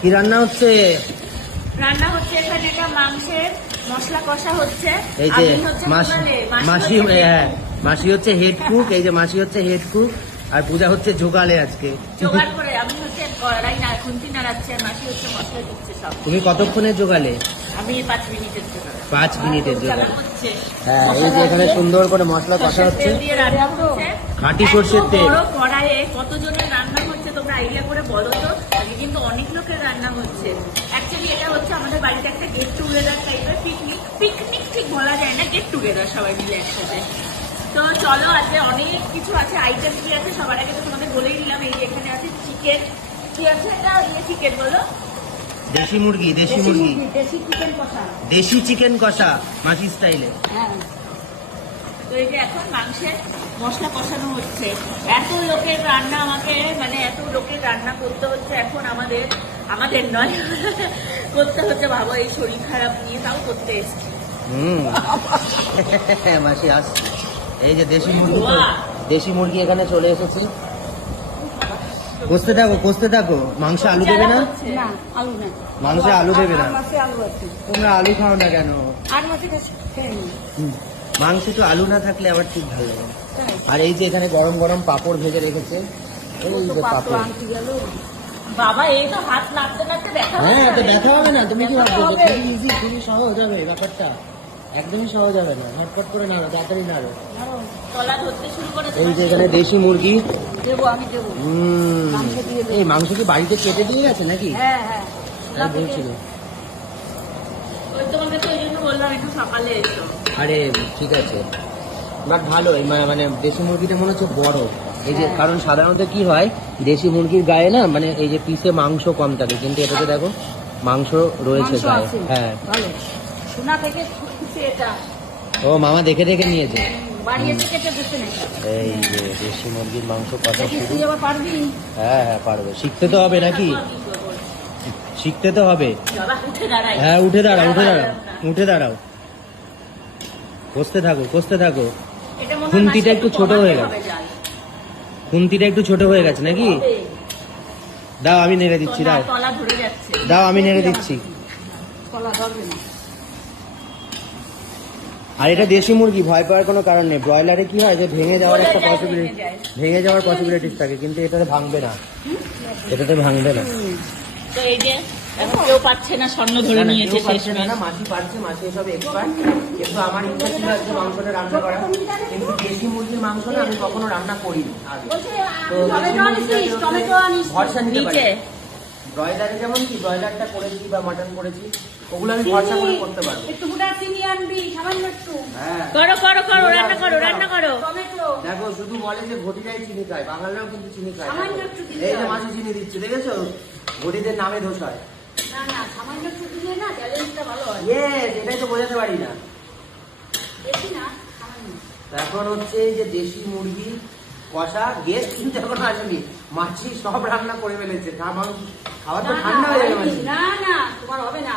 কি রান্না হচ্ছে? রান্না হচ্ছে এখানে একটা মাংসের মশলা কষা হচ্ছে। এই যে মাসি, হ্যাঁ মাসি হচ্ছে হেড কুক, এই যে মাসি হচ্ছে হেড কুক আর পূজা হচ্ছে জোগালে আজকে জোগাড় করে। আমি হচ্ছে কড়াই না খুন্তি নাড়াচ্ছে, মাসি হচ্ছে মশলা দিচ্ছে সব। তুমি কতক্ষণের জোগালে? আমি 5 মিনিটের জন্য। 5 মিনিটের জোগালে। হচ্ছে হ্যাঁ, এই যে এখানে সুন্দর করে মশলা কষা হচ্ছে, তেল দিয়ে রান্না হচ্ছে। খাঁটি সরষের তেল। বড় কড়াইয়ে কতজনের রান্না হচ্ছে তোমরা আইডিয়া করে বলো তো। আজকে কিন্তু অনেক লোকের রান্না হচ্ছে। অ্যাকচুয়ালি এটা হচ্ছে আমাদের বাড়িতে একটা গেট টুগেদার টাইপের পিকনিক ঠিক বলা যায় না, গেট টুগেদার সবাই মিলে একসাথে। তো চলো, আজকে অনেক কিছু আছে, আইটেম কি আছে সবার আগে তো তোমাদের বলেই দিলাম। এই যে এখানে আছে চিকেন, কি আছে এটা চিকেন বলো, দেশি মুরগি, দেশি মুরগি, দেশি চিকেন কষা, দেশি চিকেন কষা মাসি স্টাইলে। হ্যাঁ। তো এই যে এখন মাংসের মশলা কষানো হচ্ছে। এত লোকের রান্না আমাকে মানে এত লোকের রান্না করতে হচ্ছে এখন আমাদের নয় করতে হচ্ছে। ভাবো এই শরীর খারাপ নিয়ে তাও করতে এসছি। মাসি আসছে। এই যে দেশি মুরগি, দেশি মুরগি এখানে চলে এসেছে। কষতে থাকো, কষতে থাকো। মাংসে আলু দেবে না? না, আলু না, মাংসে আলু দেবে না? আলু আছে। তোমরা আলু খাও না কেন? আর মাসে মাংসে তো আলু না থাকলে আবার ঠিক ভালো লাগে। আর এই যে এখানে গরম গরম পাঁপড় ভেজে রেখেছে, এই যে পাঁপড়। বাবা এই তো হাত নাড়তে নাড়তে দেখা হবে। হ্যাঁ, তো দেখা হবে না। তুমি কি ভাবছো খুবই ইজি, খুবই সহজ হবে ব্যাপারটা? একদমই সহজ হবে না। ঝটপট করে নাড়ো, তাড়াতাড়ি নাড়ো। তলা ধরতে শুরু করেছে। এই যে এখানে দেশি মুরগি দেবো, আমি দেবো। এই মাংস কি বাড়িতে কেটে দিয়ে গেছে নাকি? হ্যাঁ হ্যাঁ, বলছিল। ওই তোমাকে তো ওই জন্য বললাম একটু সকালে এসো। আরে ঠিক আছে, বাট ভালো। মানে দেশি মুরগিটা মনে হচ্ছে বড়। এই যে কারণ সাধারণত কি হয়, দেশি মুরগির গায়ে না মানে এই যে পিসে মাংস কম থাকে, কিন্তু এটাতে দেখো মাংস রয়েছে গায়ে। হ্যাঁ, সোনা থেকে এটা ও মামা দেখে দেখে নিয়েছে। বাড়ি এসে কেটে দিতে নেই। এই যে দেশি মুরগির মাংস কথা শুরু। তুই আবার পারবি? হ্যাঁ হ্যাঁ পারবে, শিখতে তো হবে নাকি? শিখতে তো হবে। হ্যাঁ, উঠে দাঁড়াও, উঠে দাঁড়াও, উঠে দাঁড়াও। কষতে থাকো, কষতে থাকো। খুন্তিটা একটু ছোট হয়ে গেছে, খুন্তিটা একটু ছোট হয়ে গেছে নাকি? দাও আমি নেড়ে দিচ্ছি, দাও দাও আমি নেড়ে দিচ্ছি। আর এটা দেশি মুরগি, ভয় পাওয়ার কোনো কারণ নেই। ব্রয়লারে কি হয় যে ভেঙে যাওয়ার একটা পসিবিলিটিস থাকে, কিন্তু এটাতে ভাঙবে না, এটাতে ভাঙবে না। তো এই যে কেউ পাচ্ছে না, স্বর্ণ ধরে নিয়েছে শেষ না, মাছি পারছে, মাছি এসব এক্সপার্ট। কিন্তু আমার ইচ্ছা ছিল আজকে মাংসটা রান্না করা, কিন্তু দেশি মুরগির মাংস না আমি কখনো রান্না করিনি আগে। তো ভরসা নিতে পারি। ব্রয়লারে যেমন কি ব্রয়লারটা করেছি বা মাটন করেছি, ওগুলো আমি ভরসা করে করতে পারবো। হ্যাঁ, করো রান্না করো। দেখো শুধু বলে যে ঘটিটাই চিনি খায়, বাঙালিরাও কিন্তু চিনি খায়। এই যে মাছি চিনি দিচ্ছে, দেখেছো? ঘটিদের নামে দোষ হয়। এটাই তো বোঝাতে পারি না। এখন হচ্ছে এই যে দেশি মুরগি কষা, গেস্ট কিন্তু এখনো আসেনি, মাছি সব রান্না করে ফেলেছে। খাবার তো ঠান্ডা হয়ে যাবে। না তোমার হবে না।